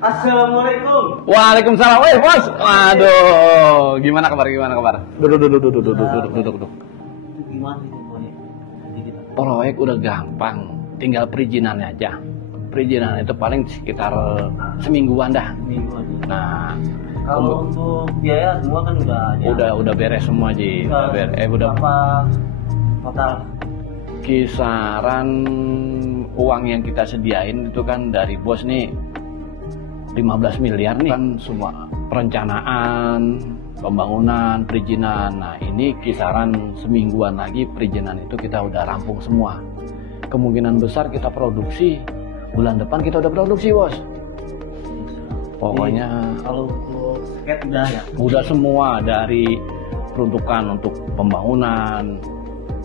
Assalamualaikum. Waalaikumsalam. Woi, Bos. Waduh. Gimana kabar? Duduk. Gimana itu proyek? Proyek udah gampang, tinggal perizinannya aja. Perizinan itu paling sekitar semingguan dah. Mingguan. Nah, Kalau untuk biaya semua kan udah beres semua Ji. Udah Berapa total? Kisaran uang yang kita sediain itu kan dari bos nih 15 miliar nih kan, semua perencanaan, pembangunan, perizinan. Nah ini kisaran semingguan lagi perizinan itu kita udah rampung semua. Kemungkinan besar kita produksi bulan depan, kita udah produksi bos. Pokoknya jadi, kalau untuk sket udah ya? Udah semua, dari peruntukan untuk pembangunan.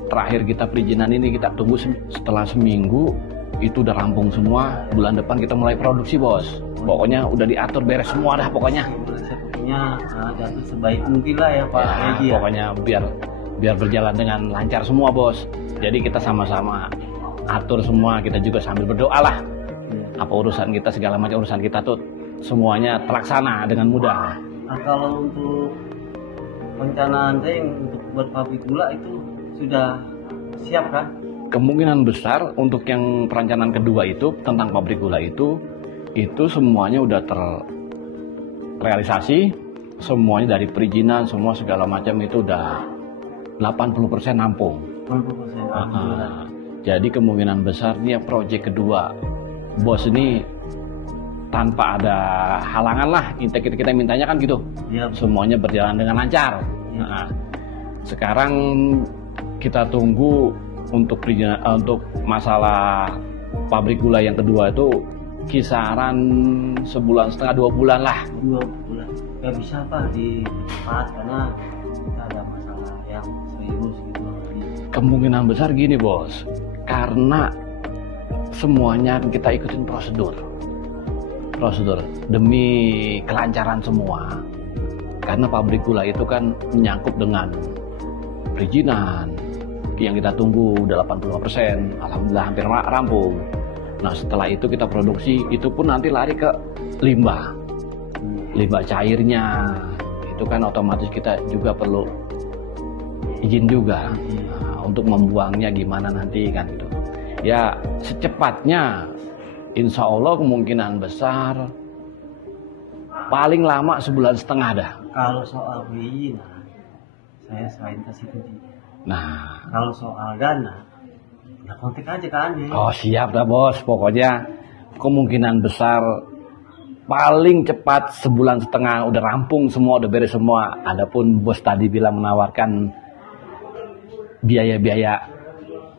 Terakhir kita perizinan ini kita tunggu setelah seminggu itu udah rampung semua. Bulan depan kita mulai produksi bos. Pokoknya udah diatur beres semua dah pokoknya. Sepertinya jatuh sebaik mungkin lah ya Pak Haji. Pokoknya biar berjalan dengan lancar semua bos. Jadi kita sama-sama atur semua, kita juga sambil berdoa lah. Apa urusan kita, segala macam urusan kita tuh semuanya terlaksana dengan mudah. Nah, kalau untuk perencanaan untuk buat pabrik gula itu sudah siap kan? Kemungkinan besar untuk yang perencanaan kedua itu tentang pabrik gula itu semuanya udah terrealisasi, semuanya dari perizinan, semua segala macam itu udah 80% nampung. 80%. Jadi kemungkinan besar nih proyek kedua bos ini tanpa ada halangan lah, kita mintanya kan gitu. Yep. Semuanya berjalan dengan lancar. Yep. Nah, sekarang kita tunggu untuk perizinan, untuk masalah pabrik gula yang kedua itu kisaran sebulan setengah 2 bulan lah. 2 bulan. Gak bisa Pak dipercepat karena ada masalah yang serius gitu. Kemungkinan besar gini bos, karena semuanya kita ikutin prosedur demi kelancaran semua. Karena pabrik gula itu kan menyangkut dengan perizinan yang kita tunggu udah 85%, alhamdulillah hampir rampung. Nah setelah itu kita produksi, itu pun nanti lari ke limbah cairnya. Itu kan otomatis kita juga perlu izin juga untuk membuangnya gimana nanti kan gitu. Ya secepatnya insya Allah kemungkinan besar paling lama sebulan setengah dah. Kalau soal perizinan saya selain ke situ. Nah kalau soal dana ya kontak aja ke Ane. Oh siap dah bos, pokoknya kemungkinan besar paling cepat sebulan setengah udah rampung semua, udah beres semua. Adapun bos tadi bilang menawarkan biaya-biaya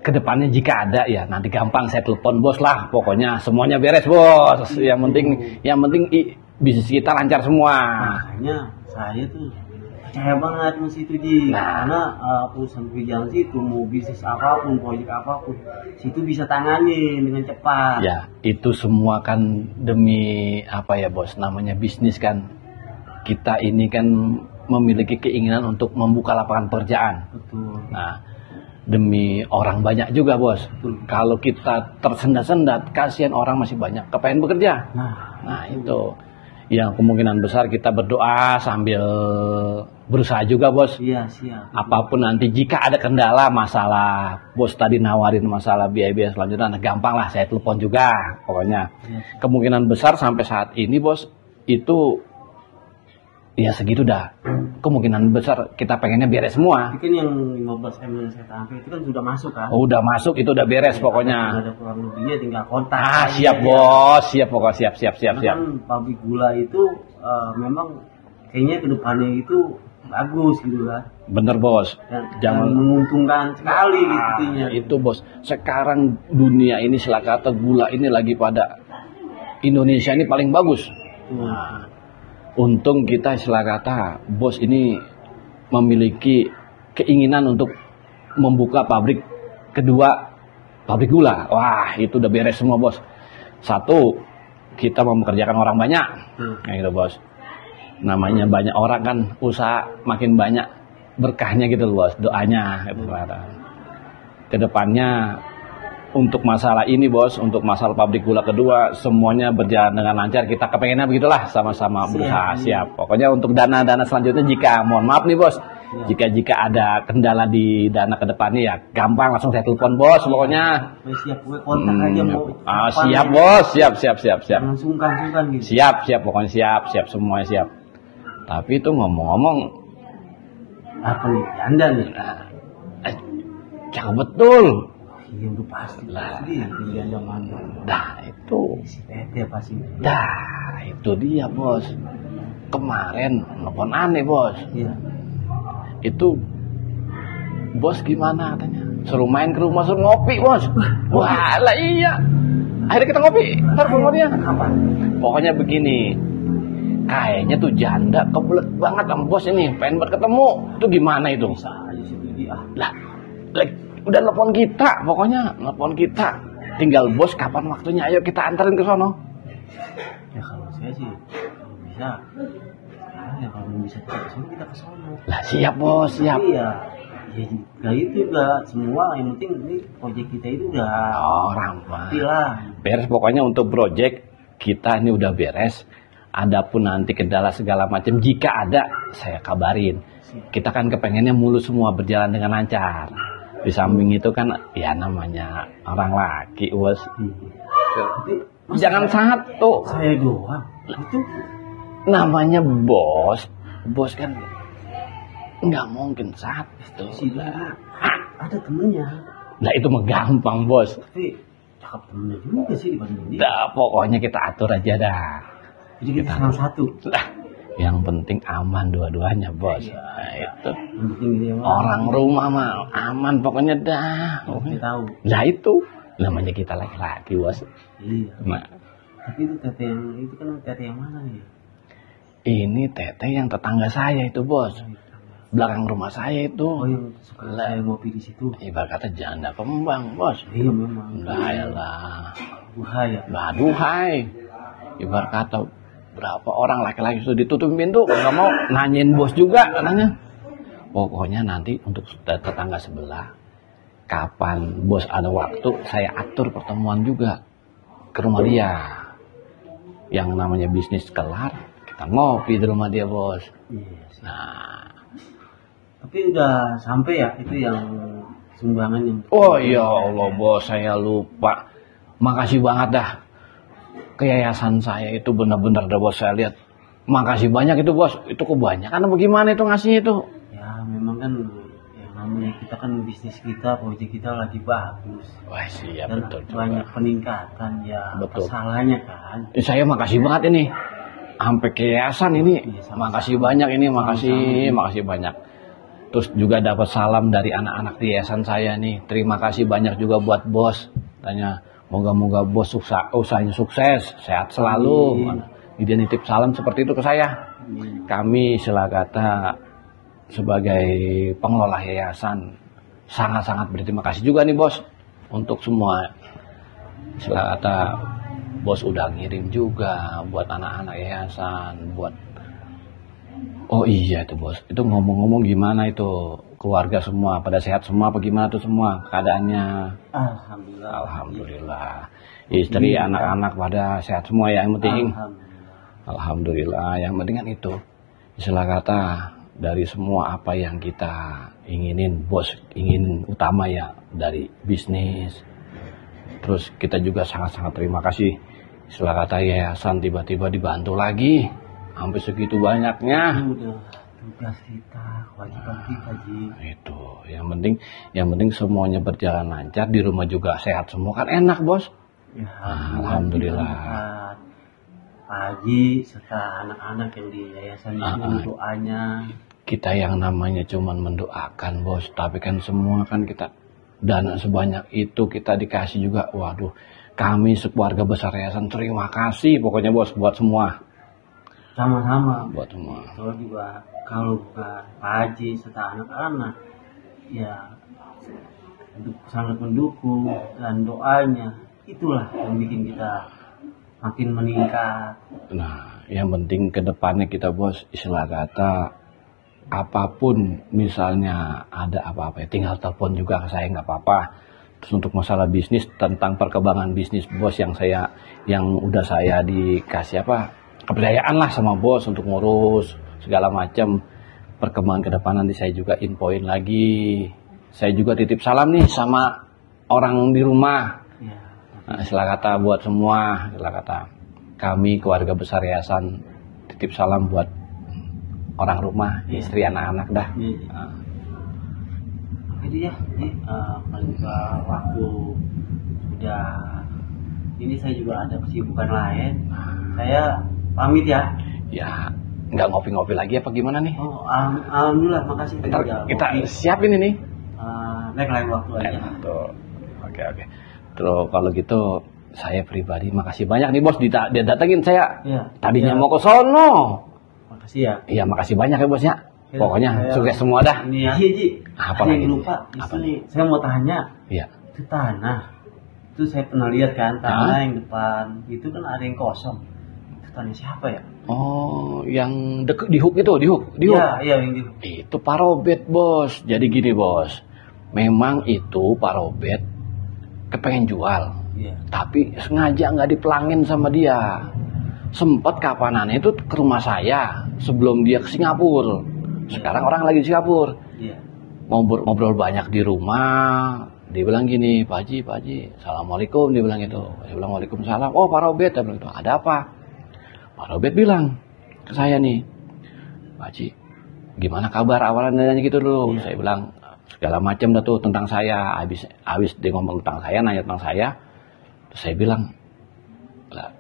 kedepannya jika ada ya nanti gampang saya telepon bos lah. Pokoknya semuanya beres bos. Yang penting bisnis kita lancar semua. Makanya saya tuh percaya banget sama situ Ji. Karena perusahaan perizinan situ mau bisnis apapun, proyek apapun, situ bisa tangani dengan cepat. Ya itu semua kan demi apa ya bos, namanya bisnis kan. Kita ini kan memiliki keinginan untuk membuka lapangan pekerjaan. Betul. Nah demi orang banyak juga bos. Kalau kita tersendat-sendat, kasihan orang masih banyak kepengen bekerja. Nah itu yang kemungkinan besar kita berdoa sambil berusaha juga bos. Iya siap. Apapun nanti jika ada kendala masalah bos tadi nawarin masalah biaya-biaya selanjutnya, nah gampang lah saya telepon juga pokoknya. Iya. Kemungkinan besar sampai saat ini bos itu ya segitu dah. Kemungkinan besar kita pengennya beres semua. Itu kan yang 15 M yang saya tampil itu kan sudah masuk kan? Udah masuk, itu udah beres Ya, pokoknya. ada kurang lebihnya tinggal kontak. Siap bos, siap pokoknya siap. Kan pabrik gula itu memang kayaknya kedepannya itu bagus gitu kan. Bener bos. Jangan menguntungkan sekali gitu. Itu bos. Sekarang dunia ini selakata gula ini lagi pada Indonesia ini paling bagus. Nah, untung kita selakata bos ini memiliki keinginan untuk membuka pabrik kedua, pabrik gula. Wah itu udah beres semua bos. Satu, kita mempekerjakan orang banyak. Kayak gitu bos. Namanya banyak orang kan, usaha makin banyak berkahnya gitu loh bos. Doanya gitu. Kedepannya untuk masalah ini bos, untuk masalah pabrik gula kedua semuanya berjalan dengan lancar. Kita kepengennya begitulah, sama-sama berusaha. Siap. Pokoknya untuk dana-dana selanjutnya jika mohon maaf nih bos, jika ada kendala di dana ke depannya ya gampang langsung saya telepon bos. Pokoknya Siap, gue kontak aja mau. siap bos, siap. Jangan sungkan gitu. Siap, pokoknya siap, semuanya siap. Tapi itu ngomong-ngomong, Apa nih? Janda nih. cakep betul. Iya udah pasti. Lah. Dia janda mana? Dah itu. Si Tete pasti. Dah, itu dia bos. Kemarin nelfon aneh bos. Iya. Itu bos gimana katanya? Suruh main ke rumah, suruh ngopi bos. Wah lah iya. Akhirnya kita ngopi. Ntar kemudian. Kapan? Pokoknya begini. Kayaknya tuh janda kebelet banget sama bos ini. Pengen buat ketemu. Itu gimana itu? Bisa aja sih dia. Lah, udah nelfon kita. Pokoknya nelfon kita. Tinggal bos kapan waktunya. Ayo kita anterin ke sono. Ya kalau saya sih kalau bisa. Ya kalau bisa kita ke sono. Lah siap bos, siap. Iya. Ya juga itu juga semua yang penting ini proyek kita itu udah Ramai. lah. Beres pokoknya untuk project kita ini udah beres. Adapun nanti kendala segala macam jika ada saya kabarin. Kita kan kepengennya mulus semua berjalan dengan lancar. Di samping itu kan ya namanya orang laki bos. Jangan satu. Saya doang. Itu Namanya bos. Bos kan nggak mungkin satu. si dia ada temennya. Nah itu mah gampang bos. Tapi cakep temennya juga sih dibanding dia. Dah pokoknya kita atur aja dah. Jadi kita sama satu. Lah, yang penting aman dua-duanya bos. Nah, itu Yang penting dia orang rumah mah aman pokoknya dah. kita tahu. Lah itu namanya kita laki-laki bos. Iya. Nah Tapi itu tete yang itu kan tete yang mana nih? ini teteh yang tetangga saya itu bos. Belakang rumah saya itu. Oh yang suka saya ngopi di situ. Ibarat kata janda kembang bos. Iya memang. Lah yalah. Bahaya. Aduh hai. Ibarat kata berapa orang laki-laki sudah ditutupin pintu nggak mau nanyain bos juga katanya. Pokoknya nanti untuk tetangga sebelah kapan bos ada waktu saya atur pertemuan juga ke rumah dia. Yang namanya bisnis kelar kita ngopi di rumah dia bos. Iya. Nah, Tapi udah sampai ya itu yang sumbangan yang. oh ya Allah bos saya lupa. Makasih banget dah. Ke yayasan saya itu benar-benar dah bos saya lihat. Makasih banyak itu bos. Itu kebanyakan apa gimana itu ngasih itu? Ya memang kan yang namanya kita kan bisnis kita, proyek kita lagi bagus. Wah siap Dan betul. banyak peningkatan ya. Betul. Salahnya kan. Saya makasih banget ini. Sampai ke yayasan ini. Iya, sama-sama. Makasih banyak ini, makasih banyak. Terus juga dapat salam dari anak-anak di yayasan saya nih. Terima kasih banyak juga buat bos. Tanya, moga-moga bos usahanya sukses, sehat selalu. Dia nitip salam seperti itu ke saya. Kami Selagata sebagai pengelola yayasan sangat-sangat berterima kasih juga nih bos untuk semua. Selagata bos udah ngirim juga buat anak-anak yayasan, buat oh iya itu bos, itu ngomong-ngomong gimana itu keluarga semua pada sehat semua apa gimana tuh semua keadaannya? Alhamdulillah. Alhamdulillah. Istri anak-anak pada sehat semua ya yang penting. Alhamdulillah yang penting kan itu. Istilah kata dari semua apa yang kita inginin bos ingin utama ya dari bisnis. Terus kita juga sangat-sangat terima kasih. Istilah kata yayasan tiba-tiba dibantu lagi sampai segitu banyaknya. Udah tugas kita, kewajiban kita Ji. Itu yang penting semuanya berjalan lancar, di rumah juga sehat semua kan enak bos. Ya, Alhamdulillah. Pagi serta anak-anak yang di yayasan itu doanya. Kita yang namanya cuman mendoakan bos, tapi kan semua kan kita dana sebanyak itu kita dikasih juga. Waduh, kami sekeluarga besar yayasan terima kasih pokoknya bos buat semua. Sama-sama. Buat semua. Kalau juga kalau bukan Pak Haji serta anak-anak, ya sangat mendukung dan doanya itulah yang bikin kita makin meningkat. Nah, yang penting ke depannya kita bos istilah kata apapun misalnya ada apa-apa ya tinggal telepon juga ke saya nggak apa-apa. Terus untuk masalah bisnis, tentang perkembangan bisnis bos yang udah saya dikasih kepercayaan lah sama bos untuk ngurus segala macam perkembangan ke depan, nanti saya juga infoin lagi. Saya juga titip salam nih sama orang di rumah. Ya. Nah, istilah kata buat semua, istilah kata kami keluarga besar yayasan titip salam buat orang rumah, istri, anak-anak dah. Itu ya, kalau juga waktu sudah ini saya juga ada kesibukan lain. Saya pamit ya. Ya, nggak ngopi-ngopi lagi apa gimana nih? Oh, alhamdulillah, makasih. Ntar kita siapin ini. Lain waktu aja. Tuh. Oke. Terus kalau gitu saya pribadi makasih banyak nih bos dia datengin saya. Ya, Tadinya mau ke sono. Makasih ya. Iya, makasih banyak ya bos ya. Pokoknya sukses semua dah. Ini ya, Ji. Apa Ada lagi? yang lupa. Saya mau tanya. Iya. Itu tanah. Itu saya pernah lihat kan, tanah yang depan itu kan ada yang kosong. Itu tanah siapa ya? Oh, yang deket di hook itu, di hook. Iya, yang di hook. Itu Pak Robert, bos. Jadi gini, bos. Memang itu Pak Robert kepengen jual. Iya. Tapi sengaja nggak dipelangin sama dia. Sempat kapanannya itu ke rumah saya sebelum dia ke Singapura. Sekarang orang lagi di Singapura. Iya. Ngobrol banyak di rumah. Dia bilang gini, Pak Haji, Assalamualaikum. Dia bilang gitu. Saya bilang Waalaikumsalam. Oh, Pak Robert. Dia bilang gitu. Ada apa? Pak Robert bilang ke saya nih, Pak Haji, gimana kabar awalnya gitu dulu. Saya bilang segala macam dah tuh tentang saya. Habis dia ngomong tentang saya, nanya tentang saya. Terus saya bilang, lah,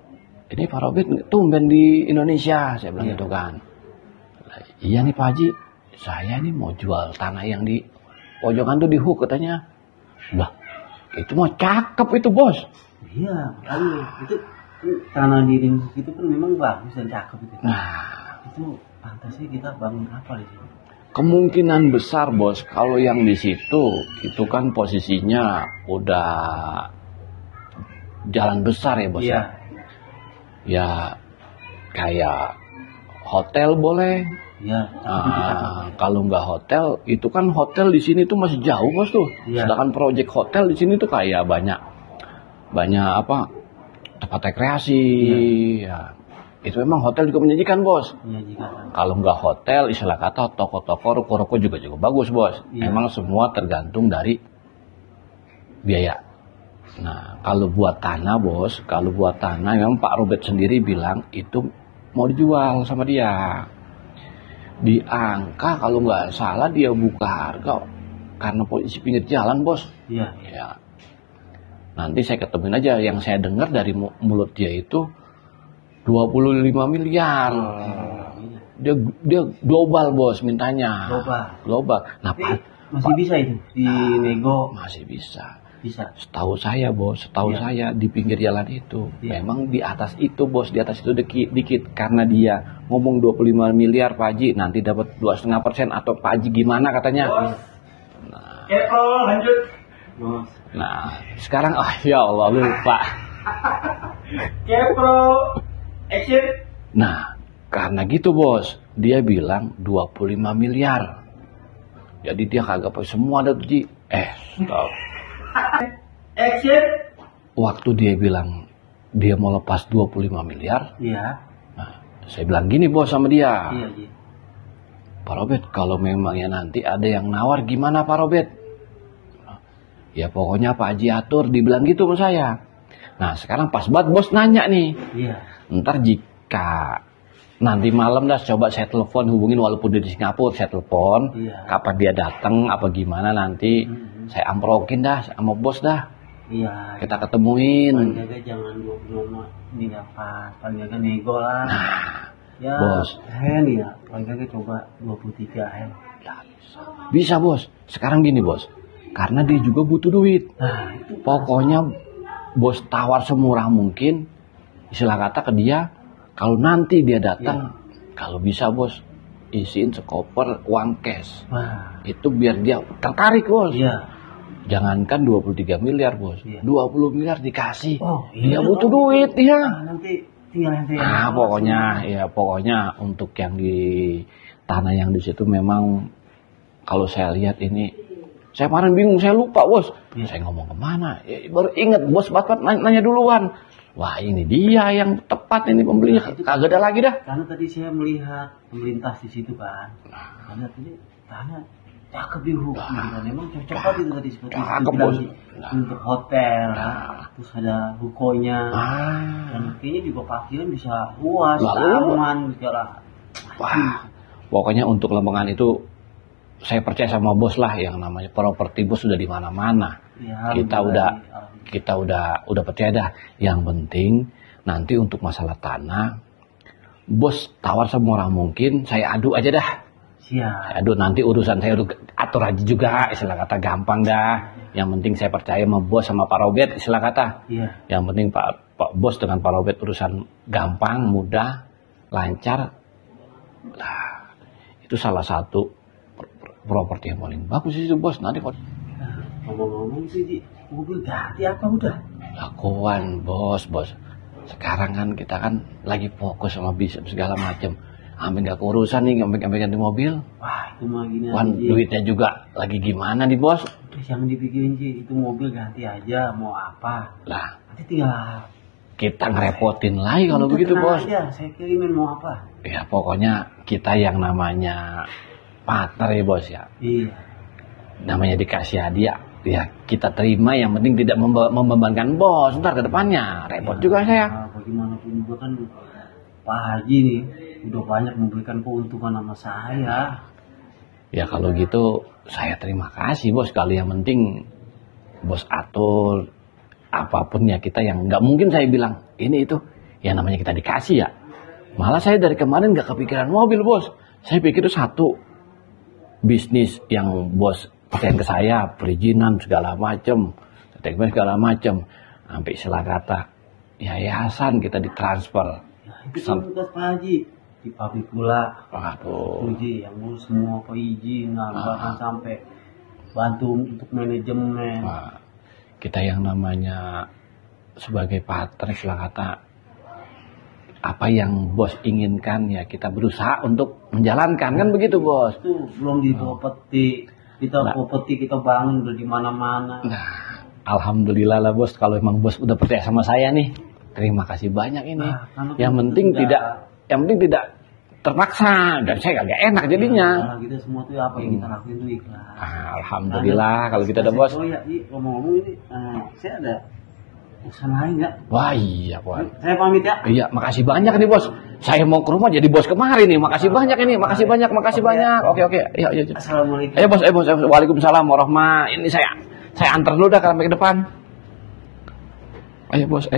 ini Pak Robert tumben di Indonesia. Saya bilang gitu kan. Lah, iya nih Pak Haji, saya nih mau jual tanah yang di pojokan tuh di hook katanya. Lah, itu mah cakep itu bos. Iya, itu tanah di ring itu kan memang bagus dan cakep itu. Nah, itu pantasnya kita bangun apa di sini? kemungkinan besar bos, kalau yang di situ itu kan posisinya udah jalan besar ya bos. Iya. Ya kayak hotel boleh. Iya. Kalau nggak hotel, itu kan hotel di sini tuh masih jauh bos tuh. Iya. Sedangkan proyek hotel di sini tuh kayak banyak tempat rekreasi. Ya. Itu memang hotel juga menjanjikan bos. Iya juga. Kalau nggak hotel, istilah kata toko-toko, ruko-ruko juga bagus bos. Iya. Memang semua tergantung dari biaya. Nah, kalau buat tanah bos, memang Pak Robert sendiri bilang itu mau dijual sama dia. Di angka kalau nggak salah dia buka harga karena posisi pinggir jalan bos. Iya. Ya. Nanti saya ketemuin aja, yang saya dengar dari mulut dia itu 25 miliar. Dia global bos mintanya. Global. Nah, masih bisa itu di nego. Masih bisa. Bisa. Setahu saya bos, saya di pinggir jalan itu. Memang di atas itu bos, di atas itu dikit. Karena dia ngomong 25 miliar Pak Haji, nanti dapat 2,5% atau Pak Haji gimana katanya. Lanjut. Nah, sekarang ya Allah lupa. Action. Nah, karena gitu bos, dia bilang 25 miliar. Jadi dia kagak pakai semua ada tuh Ji. Stop. Action. Waktu dia bilang dia mau lepas 25 miliar. Iya. Nah, saya bilang gini bos sama dia. Iya, Ji. Pak Robert, kalau memangnya nanti ada yang nawar gimana Pak Robert? Ya pokoknya Pak Haji atur, dibilang gitu sama saya. Nah sekarang pas banget bos nanya nih. Iya. Ntar jika nanti malam dah coba saya telepon hubungin, walaupun dia di Singapura saya telepon. Iya. Kapan dia datang apa gimana nanti saya amprokin dah sama bos dah. Iya. Kita ketemuin. Paling jaga jangan 25 ini apa, paling jaga nego lah. Nah, ya, bos. ya, paling jaga coba 23 Bisa bos. Sekarang gini bos, karena dia juga butuh duit. Nah, itu Pokoknya bos tawar semurah mungkin, istilah kata ke dia, kalau nanti dia datang, kalau bisa bos, isiin sekoper uang cash. Wah. Itu biar dia tertarik bos. Iya. Jangankan 23 miliar bos, 20 miliar dikasih. Oh, Dia butuh duit dia. Nanti tinggal yang Pokoknya untuk yang di tanah yang di situ memang kalau saya lihat ini Saya kemarin bingung, saya lupa bos. Iya. Saya ngomong kemana? Ya, baru ingat bos Bat nanya duluan. Wah ini dia yang tepat ini pembelinya. Kagak ada lagi dah. Karena tadi saya melihat melintas di situ kan. Karena tadi tanya cakep di hukum kan. Emang cocok banget itu tadi seperti Cakep, itu bos. untuk hotel. Terus ada rukonya. Dan Ah, kayaknya juga parkiran bisa luas, Lalu? aman segala. wah, pokoknya untuk Lempengan itu saya percaya sama bos lah, yang namanya properti bos sudah di mana-mana. Ya, Kita udah percaya dah. Yang penting nanti untuk masalah tanah, bos tawar semua orang mungkin, saya adu aja dah. siap. Aduh nanti urusan saya udah atur aja juga, istilah kata gampang dah. Yang penting saya percaya sama bos sama Pak Robert, istilah kata. Iya. Yang penting Pak Bos dengan Pak Robert urusan gampang, mudah, lancar. Lah, itu salah satu properti yang paling bagus itu bos. Nanti kalau Nah, ngomong-ngomong sih, Ji, mobil ganti apa udah? lakuan bos. Sekarang kan kita kan lagi fokus sama bisnis segala macem. Sampai nggak keurusan nih, sampai ganti mobil. Wah, itu mah gini Wan, aja, Ji. duitnya juga lagi gimana nih bos? Terus jangan dipikirin, Ji, itu mobil ganti aja, mau apa? Lah, Nanti tinggal kita ngerepotin lagi kalau udah begitu tenang bos. aja, saya kirimin mau apa? Ya pokoknya kita yang namanya partner ya bos ya. Iya. Namanya dikasih hadiah, ya kita terima, yang penting tidak membebankan bos ntar ke depannya. Repot juga saya. Nah, bagaimanapun juga kan Pak Haji nih udah banyak memberikan keuntungan sama saya. Ya kalau gitu saya terima kasih bos. Kali yang penting bos atur apapun ya, kita yang nggak mungkin saya bilang ini itu. Ya namanya kita dikasih ya. Malah saya dari kemarin nggak kepikiran mobil bos. Saya pikir itu satu bisnis yang bos percaya ke saya, perizinan segala macem, teknis segala macem, sampai istilah kata yayasan kita ditransfer. Ya, itu kan tugas Pak Haji di pabrik gula. Waduh. Uji yang ngurus semua perizinan, bahkan sampai bantu untuk manajemen. Wah, kita yang namanya sebagai partner istilah kata, apa yang bos inginkan ya kita berusaha untuk menjalankan, kan begitu bos. Itu belum di properti. Kita properti kita bangun udah di mana-mana. Nah, alhamdulillah lah bos, kalau emang bos udah percaya sama saya nih, terima kasih banyak ini. Nah, karena yang kan penting kita tidak terpaksa, dan saya agak enak jadinya. Nah, kita semua tuh apa yang kita lakuin tuh ikhlas. Alhamdulillah kalau kita ada bos. Oh iya, ngomong-ngomong ini, saya ada urusan lain nggak? Wah iya bos. Saya pamit ya. Iya, makasih banyak nih bos. Saya mau ke rumah jadi bos kemarin nih. Makasih banyak ini, makasih banyak. Oke. Iya. Assalamualaikum. Ayo bos. Waalaikumsalam warahmatullahi. Ini saya antar dulu dah sampai ke depan. Ayo bos.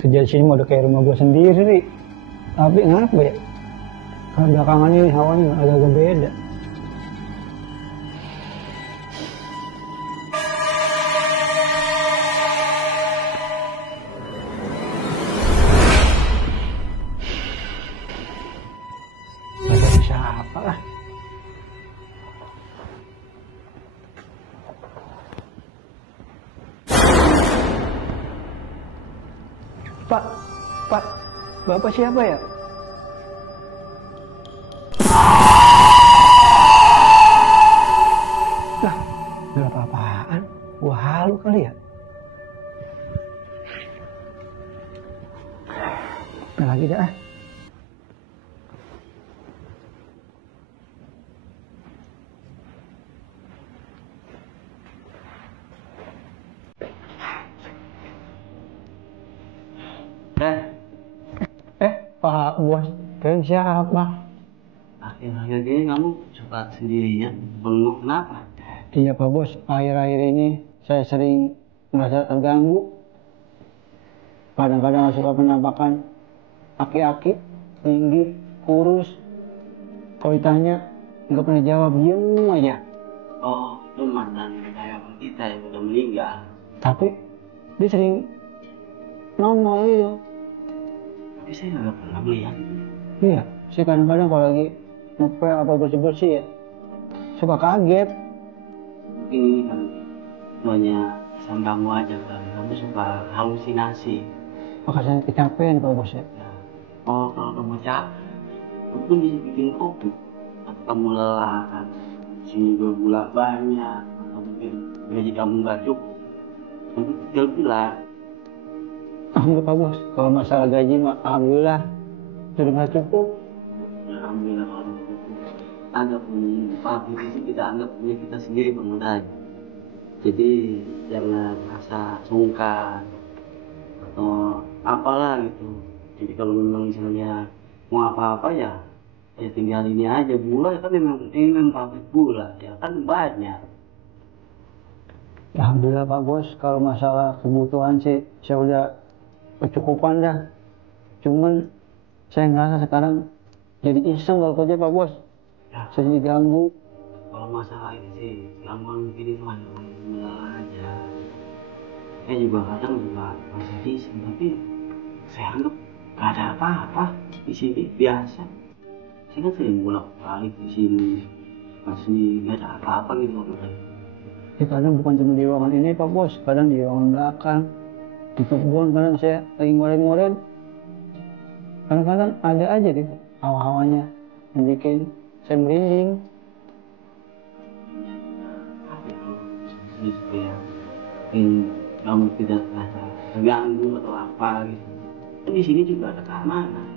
Kerja di sini mau udah kayak rumah gue sendiri. Tapi ngapa ya? Kalau belakangan ini hawanya agak-agak beda. Gak bisa apa lah. Pak, Bapak siapa ya? Lah, gak apa-apaan. Gua halu kali ya? Nah, lagi dah. Pak Bos, kalian siapa? Akhir-akhir ini kamu suka sendirian, bengong kenapa? Iya Pak Bos, akhir-akhir ini saya sering merasa terganggu. Kadang-kadang suka penampakan aki-aki, tinggi, kurus. Kalau ditanya, nggak pernah jawab, diem aja. Oh, itu mantan karyawan kita yang udah meninggal. Tapi dia sering nongol itu. Tapi saya nggak pernah melihat. Iya, saya kadang-kadang kalau lagi ngepel apa bersih-bersih ya, suka kaget. Ini kan banyak kesan kamu aja kan. Kamu suka halusinasi. Makanya kecapean Pak Bos ya. Ya. Oh, kalau kamu capek, kamu kan bisa bikin kopi. Atau kamu lelah kan. Sini gula banyak. Atau mungkin gaji kamu nggak cukup. Kamu tinggal bilang. Alhamdulillah Pak Bos, kalau masalah gaji mah alhamdulillah sudah nggak cukup. Alhamdulillah kalau begitu. Anggap pabrik itu kita anggap punya kita sendiri penggunanya. Jadi jangan rasa sungkan atau apalah gitu. Jadi kalau memang misalnya mau apa-apa ya tinggal ini aja. Gula kan memang ini memang pabrik gula ya kan banyak. Alhamdulillah Pak Bos, kalau masalah kebutuhan sih saya udah kecukupan dah. Cuman saya ngerasa sekarang jadi iseng kalau kerja Pak Bos. Ya, Saya diganggu. kalau masalah ini sih gampang begini mah aja. Saya juga kadang juga masih iseng tapi saya anggap gak ada apa-apa di sini biasa. Saya kan sering bolak-balik di sini masih gak ada apa-apa gitu loh. Ya kadang bukan cuma di ruangan ini Pak Bos, kadang di ruangan belakang, di kebun kadang saya lagi ngoren-ngoren. Kadang-kadang ada aja deh hawa-hawanya yang bikin saya merinding. Ini supaya kamu tidak merasa terganggu atau apa gitu. Kan di sini juga ada keamanan.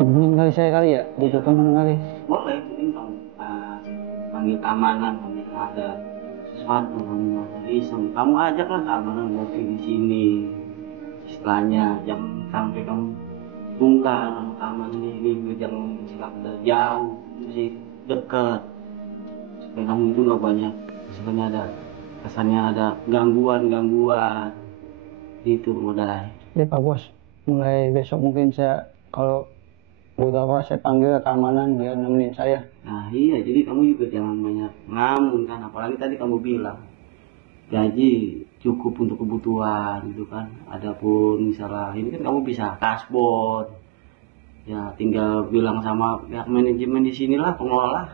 Temenin kali saya kali ya, butuh teman kali. Boleh, mungkin kamu panggil keamanan, kalau ada sesuatu kamu iseng, kamu ajaklah keamanan ngopi di sini. Istilahnya jangan sampai kamu bungkar sama keamanan ini, jangan sekedar jauh, mesti dekat. Supaya kamu itu nggak banyak, misalnya ada kesannya ada gangguan itu modal. Ya Pak Bos, mulai besok mungkin saya kalau butuh apa saya panggil keamanan biar nemenin saya. Nah iya, jadi kamu juga jangan banyak ngamun kan, apalagi tadi kamu bilang gaji cukup untuk kebutuhan gitu kan. Adapun misalnya ini kan kamu bisa kasbon, ya tinggal bilang sama pihak manajemen di sinilah, pengelola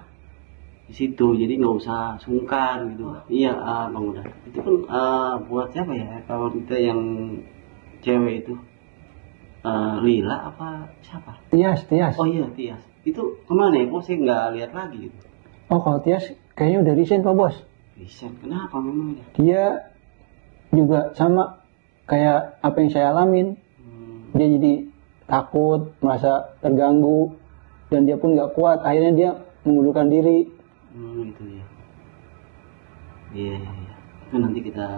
di situ, jadi nggak usah sungkan gitu. Iya, bang udah. Itu kan buat siapa ya? Kalau kita yang cewek itu Lila apa siapa? Tias, Tias. Oh iya Tias. Itu kemana ya? Kok saya nggak lihat lagi gitu. Oh kalau Tias kayaknya udah resign Pak Bos. Resign. Kenapa memang ya? Dia juga sama kayak apa yang saya alamin. Dia jadi takut, merasa terganggu, dan dia pun nggak kuat. Akhirnya dia mengundurkan diri. Gitu ya. Iya, iya, iya. Itu nanti kita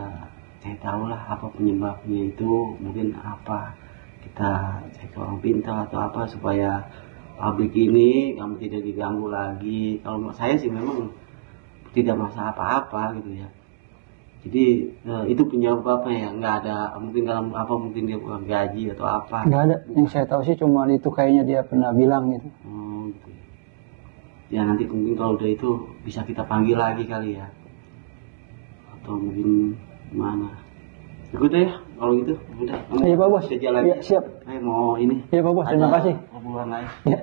cari tahu lah apa penyebabnya itu, mungkin apa. Kita cek orang pintar atau apa supaya pabrik ini kamu tidak diganggu lagi. Kalau menurut saya sih memang tidak masalah apa-apa gitu ya. Jadi itu penyebabnya ya nggak ada, mungkin kalau apa mungkin dia kurang gaji atau apa. Nggak ada. Yang saya tahu sih cuma itu kayaknya dia pernah bilang gitu. Oh gitu ya. Ya nanti mungkin kalau udah itu bisa kita panggil lagi kali ya. Atau mungkin mana. Udah ya kalau gitu udah. Iya Pak Bos. Kita jalan. Iya siap. Saya mau ini. Iya Pak Bos. Terima kasih. Obrolan lain. Ya.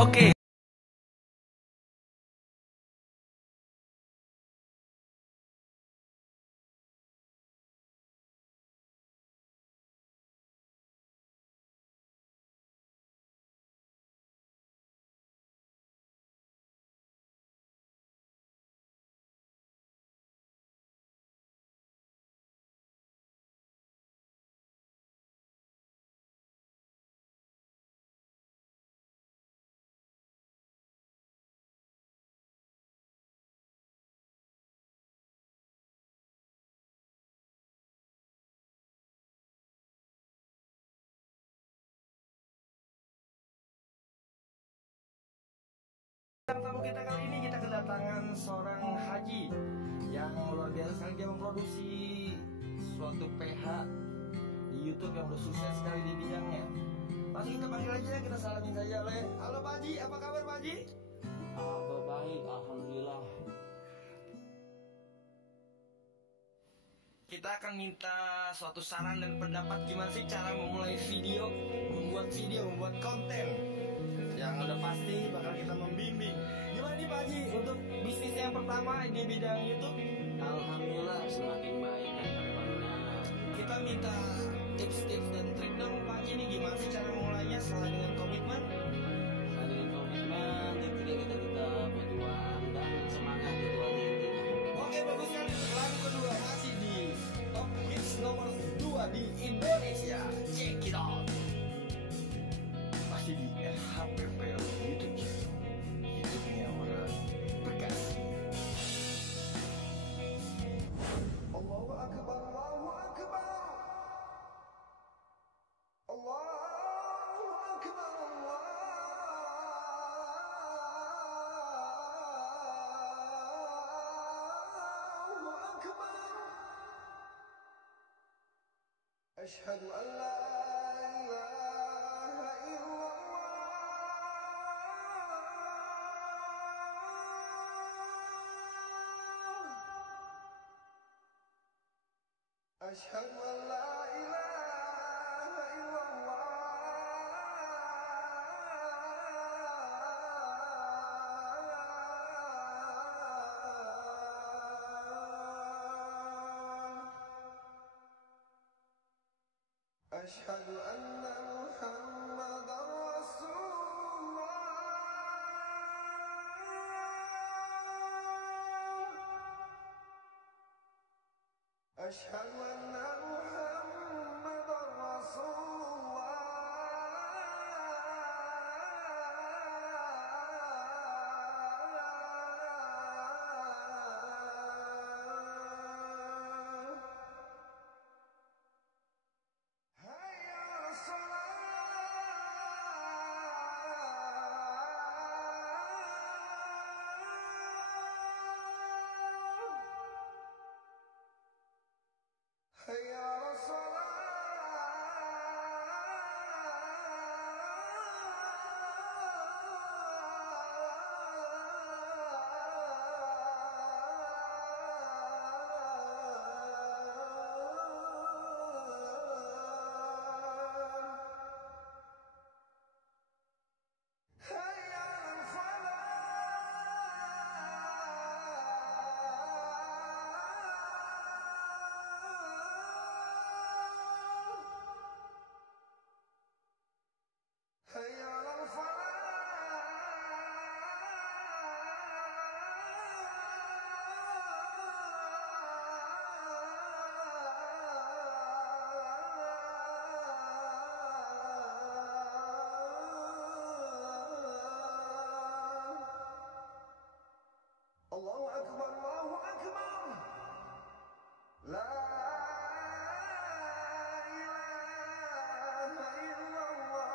Oke. Tamu kita kali ini kita kedatangan seorang haji yang luar biasa sekali, dia memproduksi suatu PH di YouTube yang udah sukses sekali di bidangnya. Pasti kita panggil aja, kita salamin saja Le. Halo Pak Haji, apa kabar Pak Haji? Baik, alhamdulillah. Kita akan minta suatu saran dan pendapat gimana sih cara memulai video, membuat konten. Yang udah pasti bakal kita membimbing. Gimana nih Pak Haji untuk bisnis yang pertama di bidang YouTube? Alhamdulillah semakin baik dan berkembang. Kita minta tips-tips dan trik dong Pak Haji, ini gimana sih cara memulainya selain dengan komitmen? Selain dengan komitmen, intinya kita berjuang dan semangat itu aja intinya. Oke, bagus sekali. Lagu kedua masih di top hits nomor 2 di Indonesia. Check it out. Masih di RHPPL YouTube channel. YouTube-nya orang Bekasi. Allahu Akbar, Allahu Akbar. Allahu Akbar, Allahu Akbar. Asyhadu an la ilaha illallah. Asyhadu an la ilaha illallah. Asyhadu anna Muhammadar Rasulullah. Asyhadu anna Muhammadar Rasulullah. Hayya 'alas salat. Hayya 'alas salat. Hayya 'alal falah. Hayya 'alal falah. Allahu Akbar, Allahu Akbar. La ilaha illallah.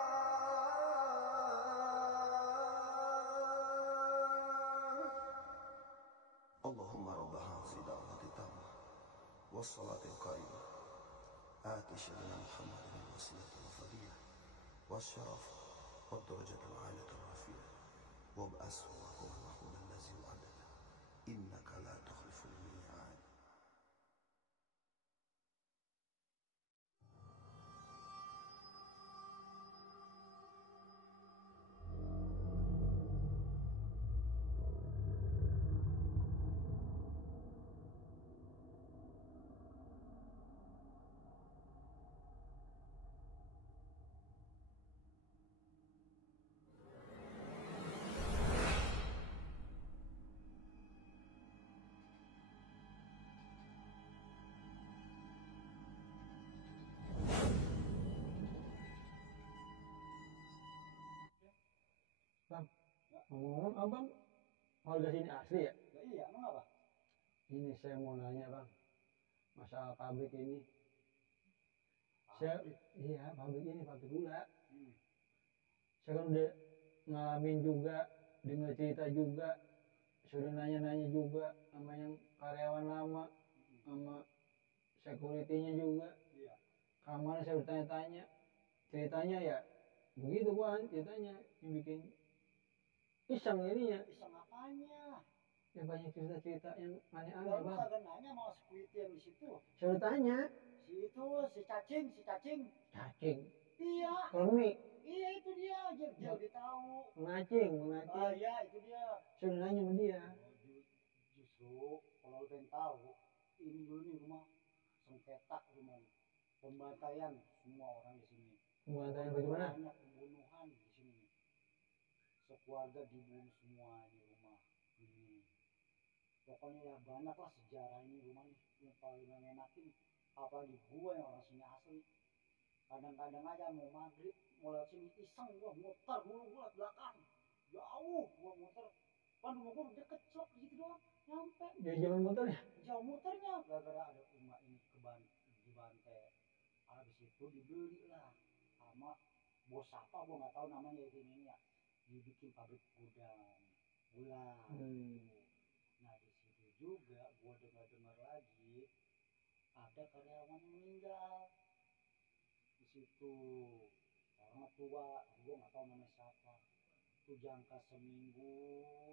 Allahumma rabba hadhihi da'wati tammah was-salati al-qa'imah. آت سيدنا محمد الوسيلة والفضيلة والشرف والدرجة العالية الرفيعة وابعثه مقام محمود الذي وعدته إنك لا تخلف الميعاد. Bang, ngomong-ngomong abang warga sini asli ya? Iya, emang apa? Ini saya mau nanya bang, masalah pabrik ini. Iya pabrik ini pabrik gula. Saya kan udah ngalamin juga, dengar cerita juga, sudah nanya-nanya juga sama yang karyawan lama, sama security-nya juga. Iya. Keamanan saya bertanya-tanya. Ceritanya ya begitu Bang, ceritanya yang bikin iseng jadinya. Iseng apanya? Ya banyak cerita-cerita yang aneh-aneh Lalu Bang. kagak nanya sama security yang di situ. Saya bertanya, Si cacing. cacing, Iya. kermi, Iya itu dia, dia lebih tahu. mengacing. Ah iya itu dia. Saya udah nanya sama dia. Justru kalau lu pengen tahu, ini dulu nih rumah sengketa rumah ini. Pembantaian semua orang di sini. Pembantaian bagaimana? Banyak pembunuhan di sini. Sekeluarga dibunuh semua di rumah ini. Pokoknya ya banyak lah sejarah ini rumah nih. Yang paling ngenakin apalagi gua yang orang sini asli. Kadang-kadang aja mau maghrib mau lewat sini iseng gua muter dulu gua belakang jauh gua muter kan rumah gua udah kecok gitu doang nyampe Dia jalan motor ya? jauh muternya gara-gara ada rumah ini dibantai habis itu dibeli lah sama bos apa gua nggak tahu namanya di sini ya dibikin pabrik gula. Nah di situ juga gua dengar lagi ada karyawan yang meninggal di situ orang tua gua nggak tahu namanya siapa itu jangka seminggu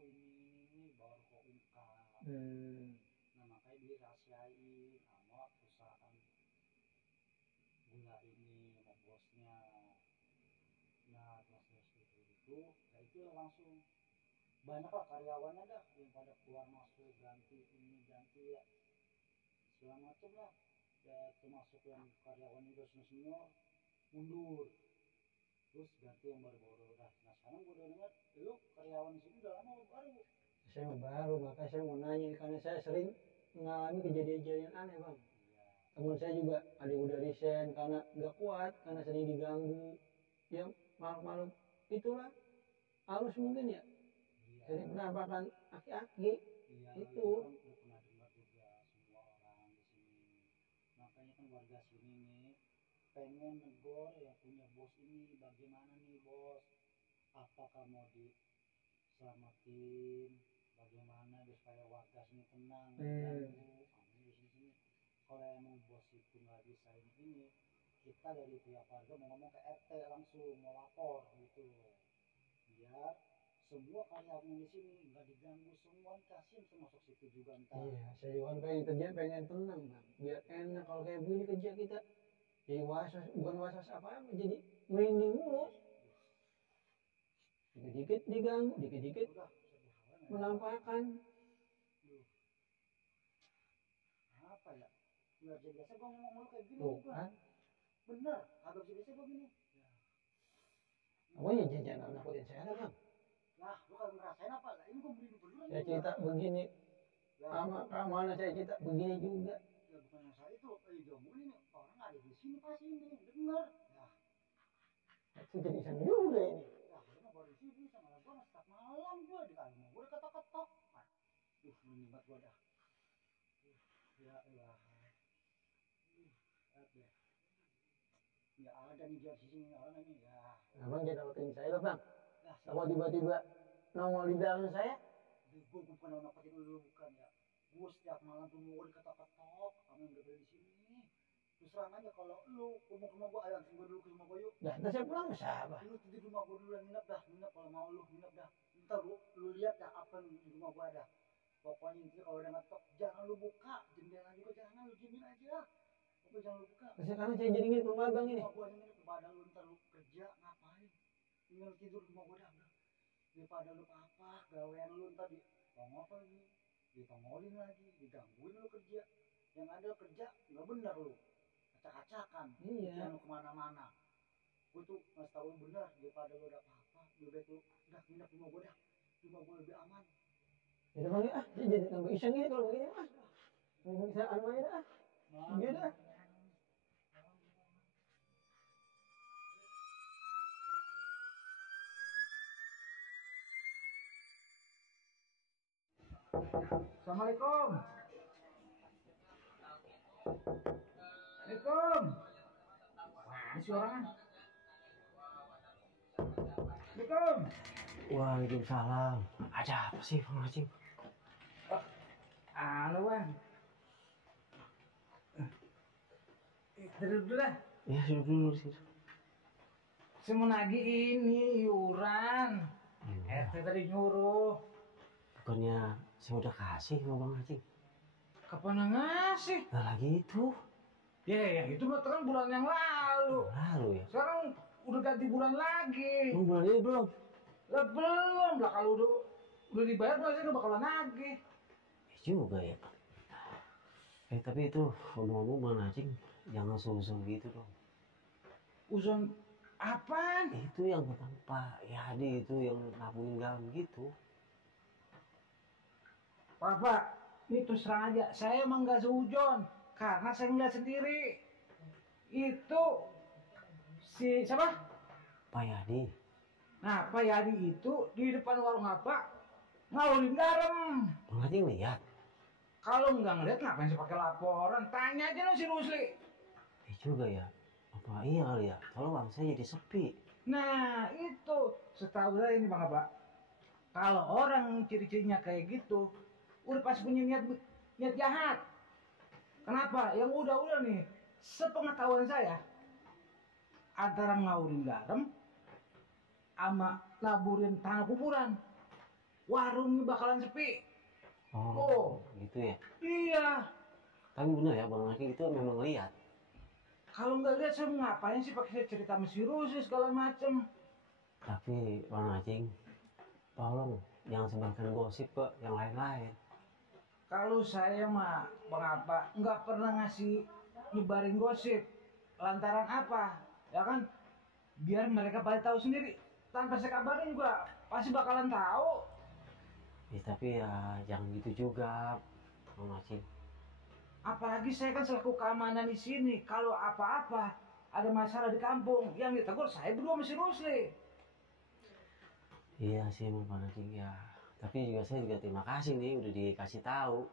ini baru keungkap. Nah makanya dirahasiain sama perusahaan gula ini sama bosnya. Nah proses itu ya itu langsung banyak lah karyawannya dah yang pada keluar masuk ganti ini ganti ya segala macem lah ya termasuk yang karyawan udah semua mundur terus ganti yang baru-baru dah. Nah sekarang gue udah dengar lu karyawan sini udah lama baru. Saya baru, makanya saya mau nanya karena saya sering mengalami kejadian-kejadian aneh Bang. Iya. Teman saya juga ada yang udah resign karena nggak kuat, karena sering diganggu. Ya makhluk-makhluk itulah halus mungkin ya. Iya. Sering penampakan aki-aki. Iya, Itu. kan udah pernah dengar juga semua orang di sini. Makanya kan warga sini nih pengen negor yang punya bos ini bagaimana nih bos? Apakah mau diselamatin? Bagaimana biar supaya warga sini tenang, diganggu, amin di sini. Kalau emang bos itu nggak bisa ini, kita dari pihak warga mau ngomong ke RT langsung mau lapor gitu, biar semua karyawan di sini nggak diganggu semua kasihin termasuk situ juga ntar. Iya, saya juga pengen kerja, pengen tenang Bang. Biar enak kalau kayak begini kerja kita. Jadi was-was, bukan was-was apa-apa, jadi merinding mulu. Dikit-dikit diganggu, dikit-dikit Udah, sedih menampakkan. apa ya nggak bisa biasa gue ngomong mulu kayak gini Tuh juga kan, bener agak bisa biasa gue gini ya. apa ya jangan nakutin saya Bang. Lah lu kalau ngerasain apa lah ini gue beli beneran Saya cerita begini, ya, sama keamanan saya cerita begini juga. ya bukan yang saya itu diomongin nih orang ada di sini pasti ini denger ya Itu jadi iseng juga ini. ya karena baru di sini sama gue setiap malam gue di kamar gue ketok-ketok ini banget gue dah ya elah deh ya ada nih di sini orang ini ya Abang jangan nakutin saya Bang. ya Kalau tiba-tiba nongol di belakang saya, gue bukan nakutin dulu bukan ya gue setiap malam tuh mau diketok-ketok kamu udah beli di sini terus terang aja kalau lu mau ke rumah gue ayo anterin gue dulu ke rumah gue yuk dah ntar saya pulang ke siapa? lu tidur di rumah gue dulu dan nginep kalau mau lu nginep dah ntar lu lihat dah apa di rumah gue ada pokoknya intinya kalau udah ngetok jangan lu buka jendela juga jangan lu diemin aja pokoknya jangan lu buka Terus sekarang saya jadi nginep rumah Abang ini. rumah gue nginep ke badan lu ntar lu kerja ngapain tinggal tidur di rumah gue dah udah daripada lu apa gawean lu ntar di tongol lagi ditongolin lagi digangguin lu kerja yang ada kerja nggak bener lu acak-acakan Iya. jangan kemana-mana gue tuh ngasih tau lu bener daripada lu udah apa lebih baik lu udah nginep rumah gue dah rumah gue lebih aman Ya Bang ya, saya jadi tambah iseng ini kalau begini Mas. Nggak bisa anu aja dah. Iya dah. Assalamualaikum. Assalamualaikum. Mana sih orangnya? Assalamualaikum. Waalaikumsalam. Ada apa sih Bang Acing? Halo Bang. Tidur dulu dah. Ya duduk dulu sih. Saya mau nagih ini iuran. RT tadi nyuruh. Bukannya saya udah kasih sama Bang Acing. Kapan ngasih? Nah lagi itu. Ya itu kan bulan yang lalu. Lalu ya. Sekarang udah ganti bulan lagi. Emang bulan ini belum? Lah belum lah, kalau udah dibayar pasti nggak bakalan nagih. Juga ya. Tapi itu ngomong-ngomong Bang Acing, jangan suzon gitu dong. Uzon apaan? Itu yang kata Pak Yadi itu yang nabungin garam gitu. Pak, ini terus terang aja, saya emang nggak seujon karena saya ngeliat sendiri. Itu si siapa? Pak Yadi. Nah, Pak Yadi itu di depan warung apa ngalurin garam. Bang Acing lihat. Kalau nggak ngeliat ngapain sih pakai laporan? Tanya aja lo si Rusli. Juga ya. Apa iya kali ya? Kalau bang saya jadi sepi. Nah itu setahu saya ini Bang Abah. Kalau orang ciri-cirinya kayak gitu, udah pasti punya niat jahat. Kenapa? Yang udah nih, sepengetahuan saya, antara ngaurin garam sama naburin tanah kuburan, warungnya bakalan sepi. Oh, gitu ya. Iya. Tapi bener ya Bang Acing itu memang lihat. Kalau nggak lihat saya mau ngapain sih pakai cerita sama si Rusi segala macem. Tapi Bang Acing, tolong jangan sebarkan gosip ke yang lain-lain. Kalau saya mah Bang Apa nggak pernah ngasih nyebarin gosip. Lantaran apa? Ya kan biar mereka pada tahu sendiri. Tanpa saya kabarin juga pasti bakalan tahu. Ya, tapi ya jangan gitu juga Bang Acing. Apalagi saya kan selaku keamanan di sini. Kalau apa-apa ada masalah di kampung, yang ditegur saya berdua sama si Rusli. Iya sih emang Bang Acing ya. Tapi juga saya juga terima kasih nih udah dikasih tahu.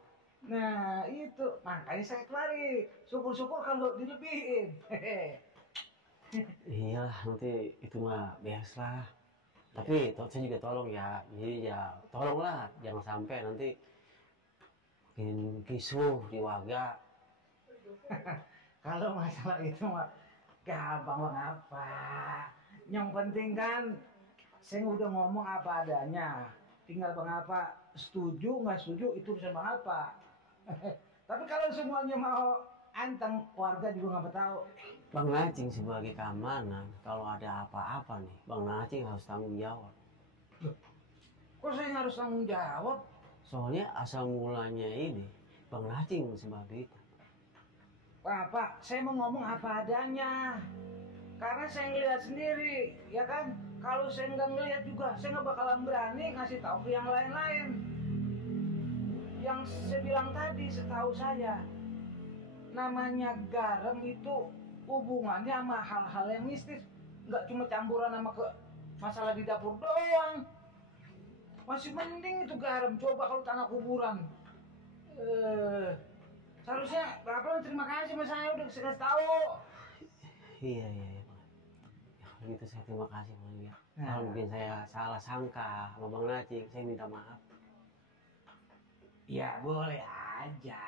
Nah itu makanya saya kemari. Syukur-syukur kalau dilebihin. Iyalah nanti itu mah beres lah. Tapi saya juga tolong ya. Jadi ya tolonglah jangan sampai nanti bikin kisruh di warga. Kalau masalah itu mah gampang Bang apa. Yang penting kan saya udah ngomong apa adanya. Tinggal Bang apa setuju nggak setuju itu urusan Bang apa. Tapi kalau semuanya mau anteng, warga juga nggak tahu. Bang Acing sebagai keamanan kalau ada apa-apa nih Bang Acing harus tanggung jawab. Kok saya harus tanggung jawab? Soalnya asal mulanya ini Bang Acing sebab itu. Pak, saya mau ngomong apa adanya. Karena saya ngelihat sendiri, ya kan? Kalau saya nggak ngelihat juga, saya nggak bakalan berani ngasih tahu ke yang lain-lain. Yang saya bilang tadi, setahu saya, namanya garam itu hubungannya sama hal-hal yang mistis. Nggak cuma campuran sama ke masalah di dapur doang. Masih mending itu garam, coba kalau tanah kuburan. Seharusnya Bapak terima kasih sama saya udah saya kasih tahu. Iya Bang. Ya kalau gitu saya terima kasih Bang ya. Nah. Kalau mungkin saya salah sangka sama Bang Acing, saya minta maaf. Ya boleh aja.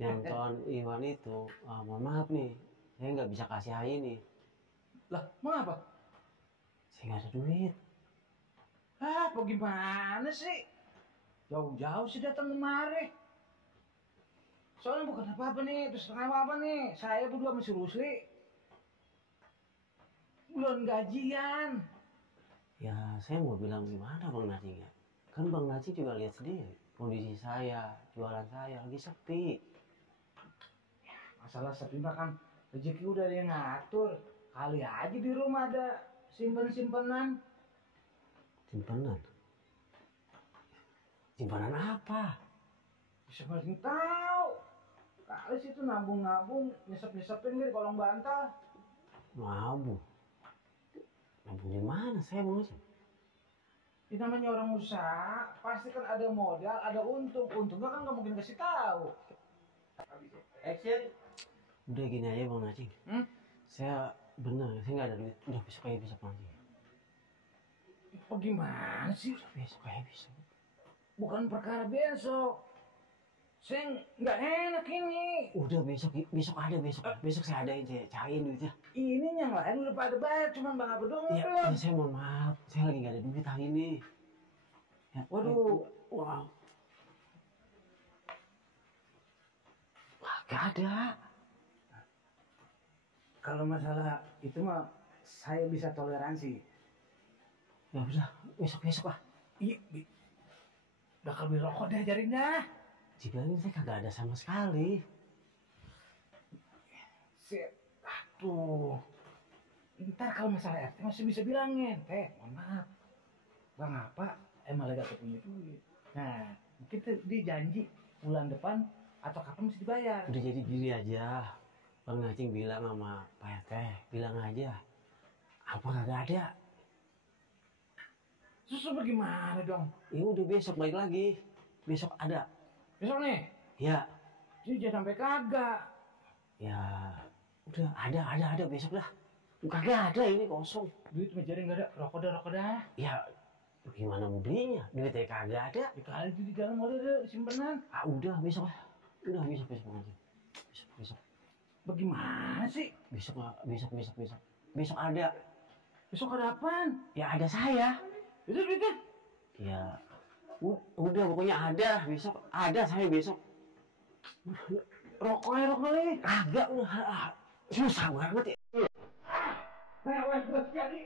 Yang Tuan Iwan itu, mohon maaf nih, saya nggak bisa kasih hari ini. Lah, mau apa? Saya nggak ada duit. Ah, bagaimana sih? Jauh-jauh sih datang kemari. Soalnya bukan apa-apa nih, terus apa-apa nih. Saya berdua sama si Rusli. Belum gajian. Ya saya mau bilang gimana Bang Acing ya. Kan Bang Acing juga lihat sendiri kondisi saya, jualan saya lagi sepi. Masalah sepi mah kan rezeki udah ada yang ngatur. Kali aja di rumah ada simpen-simpenan. Simpanan? Simpanan apa? Bisa paling tahu. Kali situ nabung-nabung, nyesep-nyesepin di kolong bantal. Nabung? Nabung di mana saya Bang Acing? Ini namanya orang usaha, pasti kan ada modal, ada untung. Untungnya kan nggak mungkin kasih tahu. Action. Udah gini aja Bang Acing. Saya bener, saya nggak ada duit. Udah besok aja bisa Bang Acing. Bagaimana sih? Besok aja bisa. Bukan perkara besok. Saya nggak enak ini. Udah besok ada besok saya adain, saya cariin duitnya. Ini yang lain udah pada bayar, cuman Bang Abah doang Ya, belum. saya mohon maaf, saya lagi nggak ada duit hari ini. Ya, Waduh. wow. Gak ada. Kalau masalah itu mah saya bisa toleransi. Ya udah, besok lah. Iya, bakal beli rokok deh, ajarin dah. Dibilangin saya kagak ada sama sekali. Aduh. Ntar kalau masalah RT masih bisa bilangin, mohon maaf. Bang apa emang lagi gak punya duit. Nah, mungkin dia janji bulan depan atau kapan mesti dibayar. Udah jadi gini aja. Bang Ngacing bilang sama Pak RT, bilang aja. Apa kagak ada? Terus bagaimana dong? Ya udah besok balik lagi. Besok ada. Besok nih? Ya. Jadi jangan sampai kagak. Ya. Udah ada besok dah. Kagak ada ini kosong. Duit mejarin gak ada, rokok dah. Ya gimana mau belinya? Duitnya kagak ada. Dikali di dalam boleh ada simpenan. Ah udah besok lah. Udah besok aja. Besok. Bagaimana sih? Besok ada. Besok ada apaan? Ya ada saya. Itu duitnya? Ya udah pokoknya ada besok. Ada saya besok. Rokok nih. Kagak udah. Susah banget ya. Nah, wes jadi.